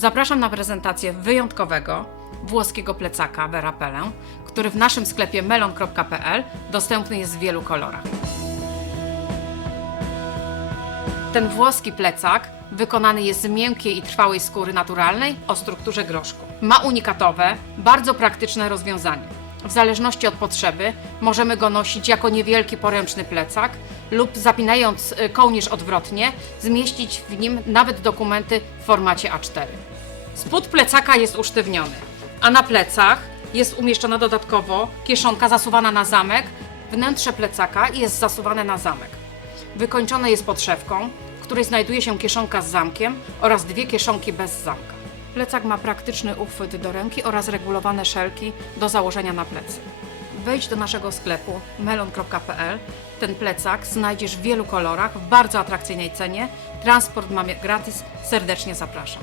Zapraszam na prezentację wyjątkowego włoskiego plecaka Verapelę, który w naszym sklepie melon.pl dostępny jest w wielu kolorach. Ten włoski plecak wykonany jest z miękkiej i trwałej skóry naturalnej o strukturze groszku. Ma unikatowe, bardzo praktyczne rozwiązanie. W zależności od potrzeby możemy go nosić jako niewielki poręczny plecak lub zapinając y, kołnierz odwrotnie, zmieścić w nim nawet dokumenty w formacie A4. Spód plecaka jest usztywniony, a na plecach jest umieszczona dodatkowo kieszonka zasuwana na zamek. Wnętrze plecaka jest zasuwane na zamek. Wykończone jest podszewką, w której znajduje się kieszonka z zamkiem oraz dwie kieszonki bez zamka. Plecak ma praktyczny uchwyt do ręki oraz regulowane szelki do założenia na plecy. Wejdź do naszego sklepu melon.pl. Ten plecak znajdziesz w wielu kolorach w bardzo atrakcyjnej cenie. Transport mamy gratis. Serdecznie zapraszam.